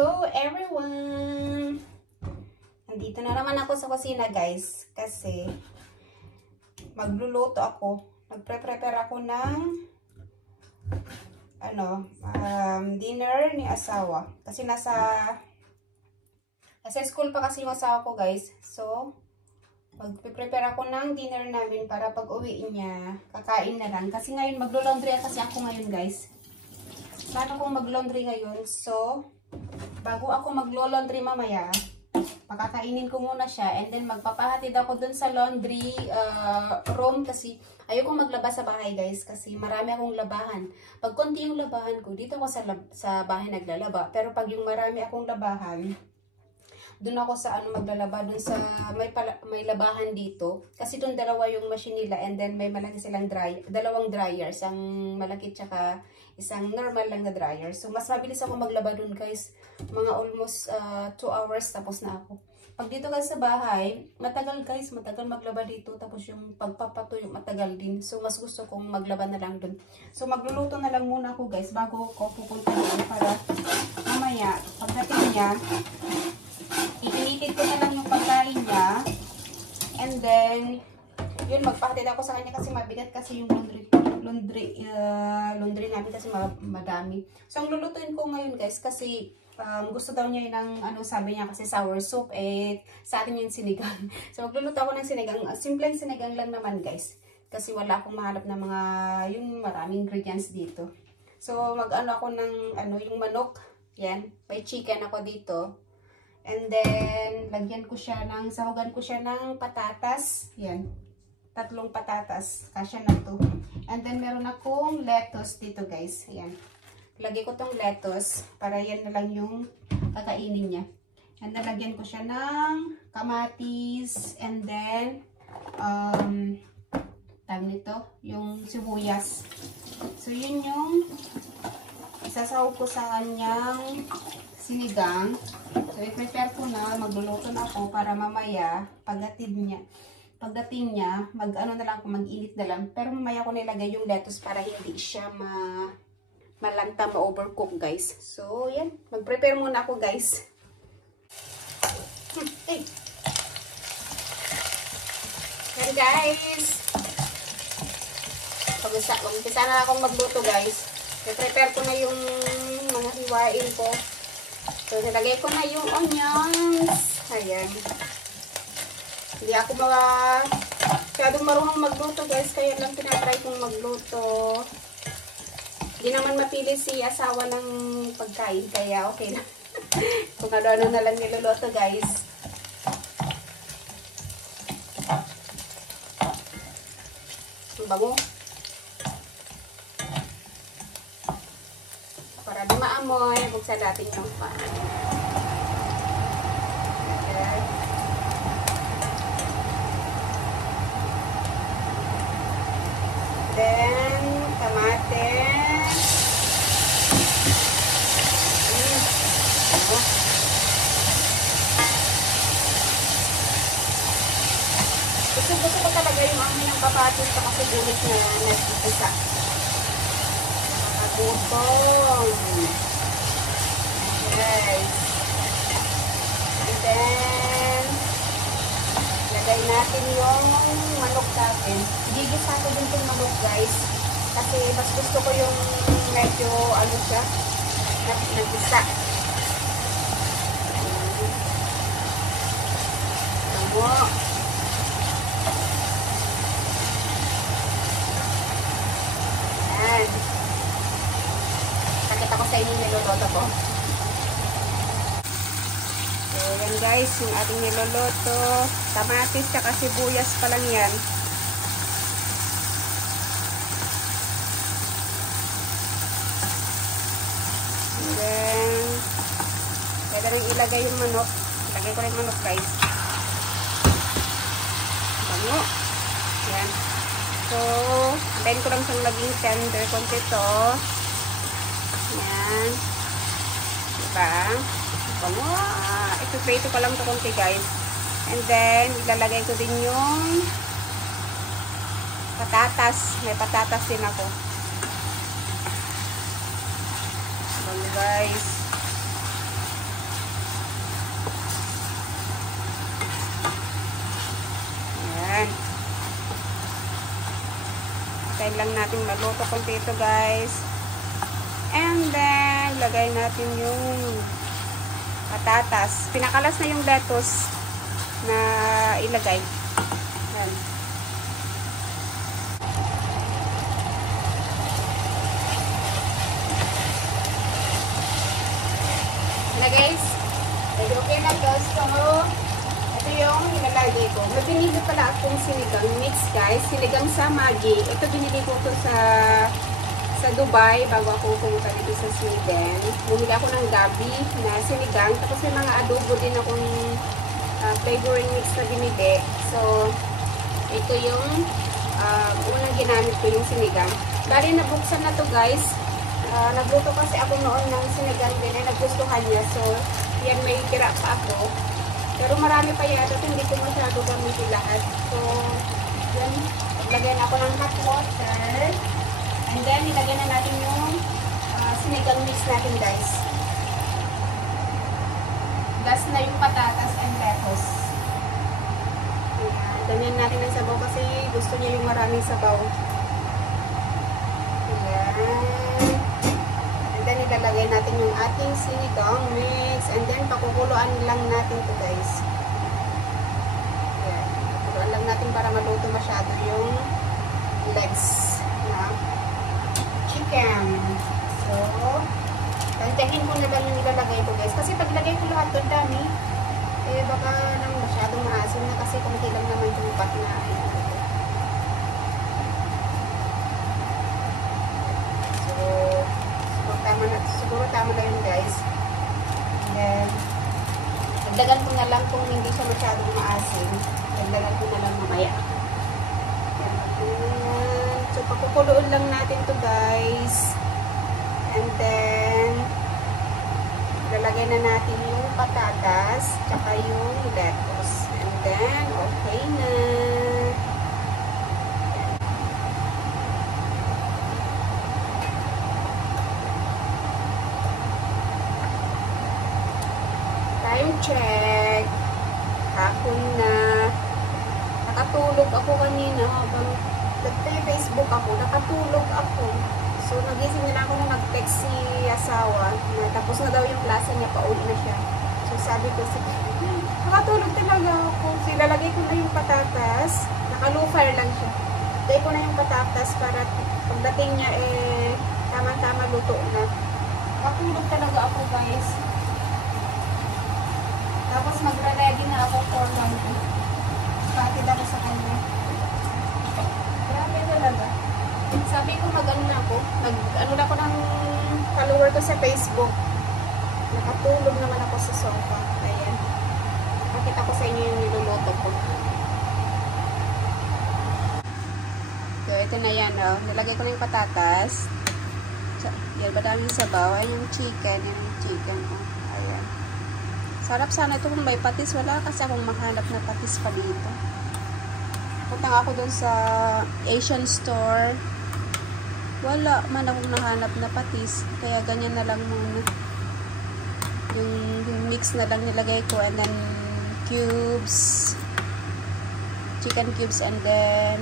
Hello everyone! Nandito na naman ako sa kusina guys kasi magluluto ako. Nagpre-prepare ako ng dinner ni asawa. Kasi nasa school pa kasi yung asawa ko guys. So, magpre-prepare ako ng dinner namin para pag uwi niya, kakain na lang. Kasi ngayon maglo-laundry kasi ako ngayon guys. Paano kung mag-laundry ngayon? So, bago ako maglo-laundry mamaya, pakakainin ko muna siya and then magpapahatid ako dun sa laundry room kasi ayoko maglaba sa bahay guys kasi marami akong labahan. Pag konti yung labahan ko, dito ako sa bahay naglalaba. Pero pag yung marami akong labahan, dun ako sa maglalaba dun sa may labahan dito kasi dun dalawa yung machine nila and then may malaki silang dalawang dryers, ang malaki tsaka isang normal lang na dryer. So mas mabilis ako maglaba dun guys, mga almost 2 hours tapos na ako. Pag dito guys sa bahay, matagal guys, matagal maglaba dito tapos yung pagpapatuyo matagal din. So mas gusto kong maglaba na lang dun. So magluluto na lang muna ako guys bago ko pupunta dun para mamaya pagdating niya iinitid ko na lang yung pagkain niya and then yun, magpahatid ako sa kanya kasi mabigat kasi yung laundry namin kasi madami. So ang lulutuin ko ngayon guys kasi gusto daw niya ng sabi niya kasi sour soup sa atin yung sinigang. So magluluto ako ng sinigang, simpleng sinigang lang naman guys kasi wala akong mahanap na mga yung maraming ingredients dito. So ako ng yung manok, yan, may chicken ako dito. And then, sahugan ko siya ng patatas. Yan. 3 patatas. Kasya na to. And then, meron akong lettuce dito, guys. Yan. Lagay ko tong lettuce para yan na lang yung kakainin niya. And then, lagyan ko siya ng kamatis. And then, tawag nito, yung sibuyas. So, yun yung isasahog ko sa kanyang sinigang. So, i-prepare ko na, magluluto na ako para mamaya, pagdating niya, mag-init na lang. Pero mamaya ko nilagay yung lettuce para hindi siya malanta, ma-overcook, guys. So, yan. Mag-prepare muna ako, guys. Hey! Yan, guys. Mag-umpisa na akong magluto, guys. I-prepare ko na yung mga hiwain ko. So, nilagay ko na yung onions. Ayan. Hindi ako masyadong marunong magluto, guys. Kaya lang tinatry kong magluto. Hindi naman mapili si asawa ng pagkain. Kaya okay lang. Kung ano-ano na lang niluluto, guys. Ang bango. Para di maamoy, buksan natin yung pan. Okay. Then, kamatis. Gusto ko talaga yung aming papatis sa kasibulit na nag-isa. Nakakagutong. Guys. And then, lagay natin yung manok natin. Gigisa ko din itong manok, guys. Kasi mas gusto ko yung medyo, siya, nag-isa. Tamo. Ayan. Pakita ko sa inyo niluluto ko. So, yan guys, yung ating niluluto. Kamatis, tsaka sibuyas pa lang yan. And then, pwede rin ilagay yung manok. Ilagay ko rin manok guys. Bango. Yan. So, antayin ko lang siyang naging tender konti to. Yan. Diba? Bango. Ito ko lang ito konti guys. And then, ilalagay ko din yung patatas. May patatas din ako. Bango guys. natin maluto konti ito guys. And then, lagay natin yung patatas. Pinakalas na yung lettuce na ilagay. Yan. Na guys, okay na to. So, ito yung nilalagay ko. May binili pala akong sinigang mix guys. Sinigang sa Maggi. Ito binili ko to sa Dubai bago ako pumunta dito sa Sweden. Bumili ako ng gabi na sinigang. Tapos may mga adobo din akong flavoring mix na binili. So, ito yung unang ginamit ko yung sinigang. Bali, nabuksan na to guys. Nagluto kasi ako noon ng sinigang din. Nagustuhan niya. So, yan may tira pa ako. Pero marami pa yata. Hindi ko masyado gamitin lahat. So, yan. Lagyan ako ng hot water. And then, ilagay na natin yung sinigang mix natin, guys. Last na yung patatas and lettuce. Ayan. Ganyan natin ang sabaw kasi gusto niya yung maraming sabaw. Ayan. And then, ilalagay natin yung ating sinigang mix. And then, pakukuluan lang natin to guys. Ayan. Pakukuluan lang natin para maluto masyado yung legs na chicken. So, tantahin ko na lang yung ilalagay ko guys. Kasi pag ilagay ko lahat doon dami, eh baka nang masyadong maasim na kasi kung lang naman yung pat na siguro tama na yun guys. And then, dagdagan ko na lang kung hindi siya masyadong maasim. Dagdagan ko na lang mamaya. So, pakukuloon lang natin to guys. And then, lalagay na natin yung patatas, tsaka yung lettuce. And then, okay na. Time check. Hapon na. Nakatulog ako kanina habang nagte-Facebook ako, nakatulog ako. So, nagising na ako na nag-text si asawa na tapos na daw yung klase niya, pauwi na siya. So, sabi ko, nakatulog talaga ako. So, ilalagay ko na yung patatas. Naka-low-fire lang siya. Lagay ko na yung patatas para pagdating niya, eh, tama-tama luto na. Nakatulog talaga ako, guys. Tapos, magre-ready na ako for lunch. Patid ako sa kanya. Grabe talaga. Sabi ko mag-ano na ako. Ano na ako ng follower ko sa Facebook. Nakatulog naman ako sa sofa. Ayan. Pakita ko sa inyo yung niluluto ko. So, ito na yan. Oh. Nilagay ko na yung patatas. Yan, madaming sabaw. Ayan yung chicken. Yan yung chicken. Oh. Ayan. Sarap sana ito kung may patis. Wala kasi akong mahanap na patis pa dito. Punta nga ako dun sa Asian store. Wala man akong nahanap na patis. Kaya ganyan na lang muna. Yung mix na lang nilagay ko. And then cubes. Chicken cubes. And then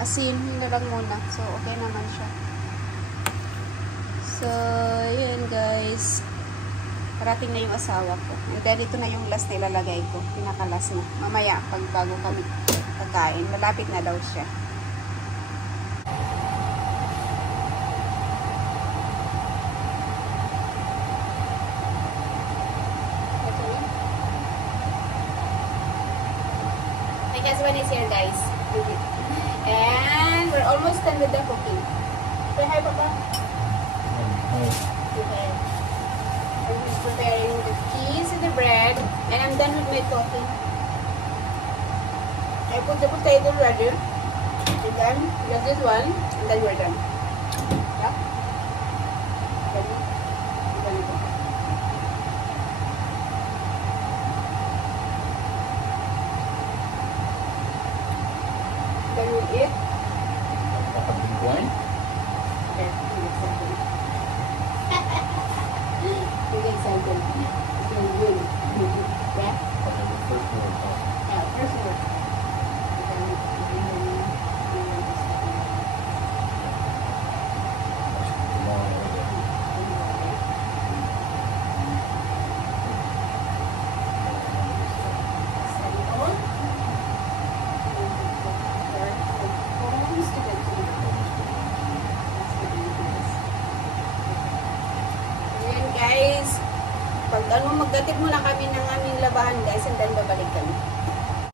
asin. Yun na lang muna. So okay naman siya. So yun guys. Parating na yung asawa ko. And then ito na yung last na ilalagay ko. Pinakalas na. Mamaya pag bago kami kakain. Malapit na daw siya. My husband is here guys. And we're almost done with the cooking. Say hi Papa. Okay. I'm just preparing the cheese and the bread. And I'm done with my cooking. I put the potato ready, and then just this one, and then we're done. Yeah? Then we eat. Wine? Okay, give example. Yeah? Okay, the first one. Yeah, first one. Maggatid muna kami ng aming labahan guys and then babalik kami.